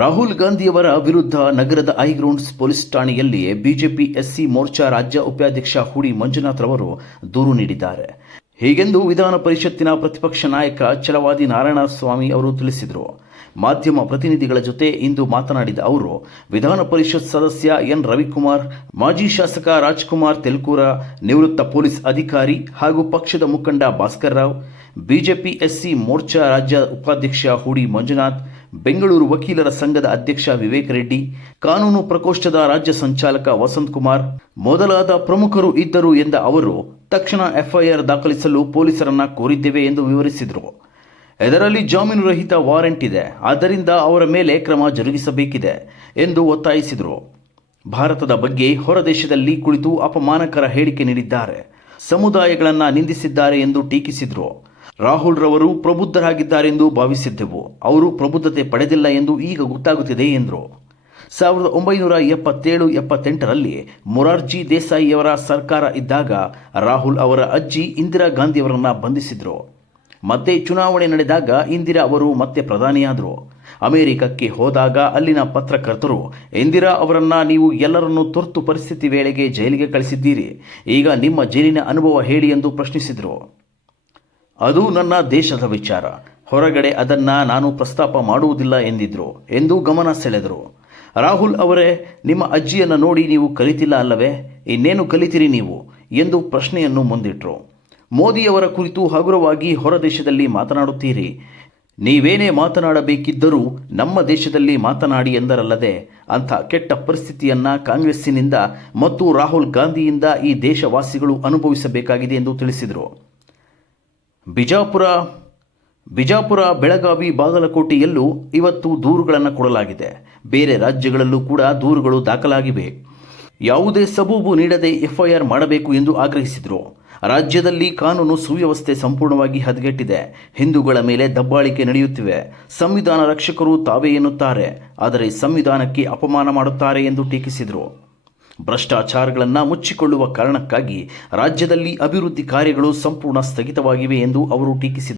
ರಾಹುಲ್ ಗಾಂಧಿಯವರ ವಿರುದ್ಧ ನಗರದ ಐಗ್ರೌಂಡ್ಸ್ ಪೊಲೀಸ್ ಠಾಣೆಯಲ್ಲಿ ಬಿಜೆಪಿ ಎಸ್ಸಿ ಮೋರ್ಚಾ ರಾಜ್ಯ ಉಪಾಧ್ಯಕ್ಷ ಹುಡಿ ಮಂಜುನಾಥ್ ರವರು ದೂರು ನೀಡಿದ್ದಾರೆ. ಹೀಗೆಂದು ವಿಧಾನ ಪರಿಷತ್ತಿನ ಪ್ರತಿಪಕ್ಷ ನಾಯಕ ಛಲವಾದಿ ನಾರಾಯಣಸ್ವಾಮಿ ಅವರು ತಿಳಿಸಿದರು. ಮಾಧ್ಯಮ ಪ್ರತಿನಿಧಿಗಳ ಜೊತೆ ಇಂದು ಮಾತನಾಡಿದ ಅವರು, ವಿಧಾನ ಪರಿಷತ್ ಸದಸ್ಯ ಎನ್ ರವಿಕುಮಾರ್, ಮಾಜಿ ಶಾಸಕ ರಾಜ್ಕುಮಾರ್ ತೆಲ್ಕೂರ, ನಿವೃತ್ತ ಪೊಲೀಸ್ ಅಧಿಕಾರಿ ಹಾಗೂ ಪಕ್ಷದ ಮುಖಂಡ ಭಾಸ್ಕರ್ ರಾವ್, ಬಿಜೆಪಿ ಎಸ್ಸಿ ಮೋರ್ಚಾ ರಾಜ್ಯ ಉಪಾಧ್ಯಕ್ಷ ಹೂಡಿ ಮಂಜುನಾಥ್ ಬೆಂಗಳೂರು ವಕೀಲರ ಸಂಘದ ಅಧ್ಯಕ್ಷ ವಿವೇಕ್ ರೆಡ್ಡಿ, ಕಾನೂನು ಪ್ರಕೋಷ್ಠದ ರಾಜ್ಯ ಸಂಚಾಲಕ ವಸಂತ್ ಕುಮಾರ್, ಮೊದಲಾದ ಪ್ರಮುಖರು ಇದ್ದರು ಎಂದ ಅವರು, ತಕ್ಷಣ ಎಫ್ಐಆರ್ ದಾಖಲಿಸಲು ಪೊಲೀಸರನ್ನ ಕೋರಿದ್ದೇವೆ ಎಂದು ವಿವರಿಸಿದರು. ಇದರಲ್ಲಿ ಜಾಮೀನು ರಹಿತ ವಾರೆಂಟ್ ಇದೆ, ಆದ್ದರಿಂದ ಅವರ ಮೇಲೆ ಕ್ರಮ ಜರುಗಿಸಬೇಕಿದೆ ಎಂದು ಒತ್ತಾಯಿಸಿದರು. ಭಾರತದ ಬಗ್ಗೆ ಹೊರದೇಶದಲ್ಲಿ ಕುಳಿತು ಅಪಮಾನಕರ ಹೇಳಿಕೆ ನೀಡಿದ್ದಾರೆ. ಸಮುದಾಯಗಳನ್ನು ನಿಂದಿಸಿದ್ದಾರೆ ಎಂದು ಟೀಕಿಸಿದರು. ರಾಹುಲ್ ರವರು ಪ್ರಬುದ್ಧರಾಗಿದ್ದಾರೆಂದು ಭಾವಿಸಿದ್ದೆವು. ಅವರು ಪ್ರಬುದ್ಧತೆ ಪಡೆದಿಲ್ಲ ಎಂದು ಈಗ ಗೊತ್ತಾಗುತ್ತಿದೆ ಎಂದರು. ಸಾವಿರದ ಒಂಬೈನೂರ ಎಪ್ಪತ್ತೇಳು, ಎಪ್ಪತ್ತೆಂಟರಲ್ಲಿ ಮೊರಾರ್ಜಿ ದೇಸಾಯಿಯವರ ಸರ್ಕಾರ ಇದ್ದಾಗ ರಾಹುಲ್ ಅವರ ಅಜ್ಜಿ ಇಂದಿರಾ ಗಾಂಧಿಯವರನ್ನು ಬಂಧಿಸಿದ್ರು. ಮತ್ತೆ ಚುನಾವಣೆ ನಡೆದಾಗ ಇಂದಿರಾ ಅವರು ಮತ್ತೆ ಪ್ರಧಾನಿಯಾದರು. ಅಮೆರಿಕಕ್ಕೆ ಹೋದಾಗ ಅಲ್ಲಿನ ಪತ್ರಕರ್ತರು, ಇಂದಿರಾ ಅವರನ್ನು ನೀವು ಎಲ್ಲರನ್ನೂ ತುರ್ತು ಪರಿಸ್ಥಿತಿ ವೇಳೆಗೆ ಜೈಲಿಗೆ ಕಳಿಸಿದ್ದೀರಿ. ಈಗ ನಿಮ್ಮ ಜೈಲಿನ ಅನುಭವ ಹೇಳಿ ಎಂದು ಪ್ರಶ್ನಿಸಿದರು. ಅದು ನನ್ನ ದೇಶದ ವಿಚಾರ. ಹೊರಗಡೆ ಅದನ್ನ ನಾನು ಪ್ರಸ್ತಾಪ ಮಾಡುವುದಿಲ್ಲ ಎಂದಿದ್ರು, ಎಂದು ಗಮನ ಸೆಳೆದರು. ರಾಹುಲ್ ಅವರೇ, ನಿಮ್ಮ ಅಜ್ಜಿಯನ್ನು ನೋಡಿ ನೀವು ಕಲಿತಿಲ್ಲ ಅಲ್ಲವೇ? ಇನ್ನೇನು ಕಲಿತಿರಿ ನೀವು? ಎಂದು ಪ್ರಶ್ನೆಯನ್ನು ಮುಂದಿಟ್ಟರು ಮೋದಿಯವರ ಕುರಿತು ಹಗುರವಾಗಿ ಹೊರದೇಶದಲ್ಲಿ ಮಾತನಾಡುತ್ತೀರಿ. ನೀವೇನೇ ಮಾತನಾಡಬೇಕಿದ್ದರೂ ನಮ್ಮ ದೇಶದಲ್ಲಿ ಮಾತನಾಡಿ ಎಂದರಲ್ಲದೆ, ಅಂಥ ಕೆಟ್ಟ ಪರಿಸ್ಥಿತಿಯನ್ನ ಕಾಂಗ್ರೆಸ್ಸಿನಿಂದ ಮತ್ತು ರಾಹುಲ್ ಗಾಂಧಿಯಿಂದ ಈ ದೇಶವಾಸಿಗಳು ಅನುಭವಿಸಬೇಕಾಗಿದೆ ಎಂದು ತಿಳಿಸಿದರು. ಬಿಜಾಪುರ ಬಿಜಾಪುರ, ಬೆಳಗಾವಿ, ಬಾಗಲಕೋಟೆಯಲ್ಲೂ ಇವತ್ತು ದೂರುಗಳನ್ನು ಕೊಡಲಾಗಿದೆ. ಬೇರೆ ರಾಜ್ಯಗಳಲ್ಲೂ ಕೂಡ ದೂರುಗಳು ದಾಖಲಾಗಿವೆ. ಯಾವುದೇ ಸಬೂಬು ನೀಡದೆ ಎಫ್ಐಆರ್ ಮಾಡಬೇಕು ಎಂದು ಆಗ್ರಹಿಸಿದರು. ರಾಜ್ಯದಲ್ಲಿ ಕಾನೂನು ಸುವ್ಯವಸ್ಥೆ ಸಂಪೂರ್ಣವಾಗಿ ಹದಗೆಟ್ಟಿದೆ. ಹಿಂದೂಗಳ ಮೇಲೆ ದಬ್ಬಾಳಿಕೆ ನಡೆಯುತ್ತಿವೆ. ಸಂವಿಧಾನ ರಕ್ಷಕರು ತಾವೇ ಎನ್ನುತ್ತಾರೆ. ಆದರೆ ಸಂವಿಧಾನಕ್ಕೆ ಅಪಮಾನ ಮಾಡುತ್ತಾರೆ ಎಂದು ಟೀಕಿಸಿದರು. ಭ್ರಷ್ಟಾಚಾರಗಳನ್ನು ಮುಚ್ಚಿಕೊಳ್ಳುವ ಕಾರಣಕ್ಕಾಗಿ ರಾಜ್ಯದಲ್ಲಿ ಅಭಿವೃದ್ಧಿ ಕಾರ್ಯಗಳು ಸಂಪೂರ್ಣ ಸ್ಥಗಿತವಾಗಿವೆ ಎಂದು ಅವರು ಟೀಕಿಸಿದರು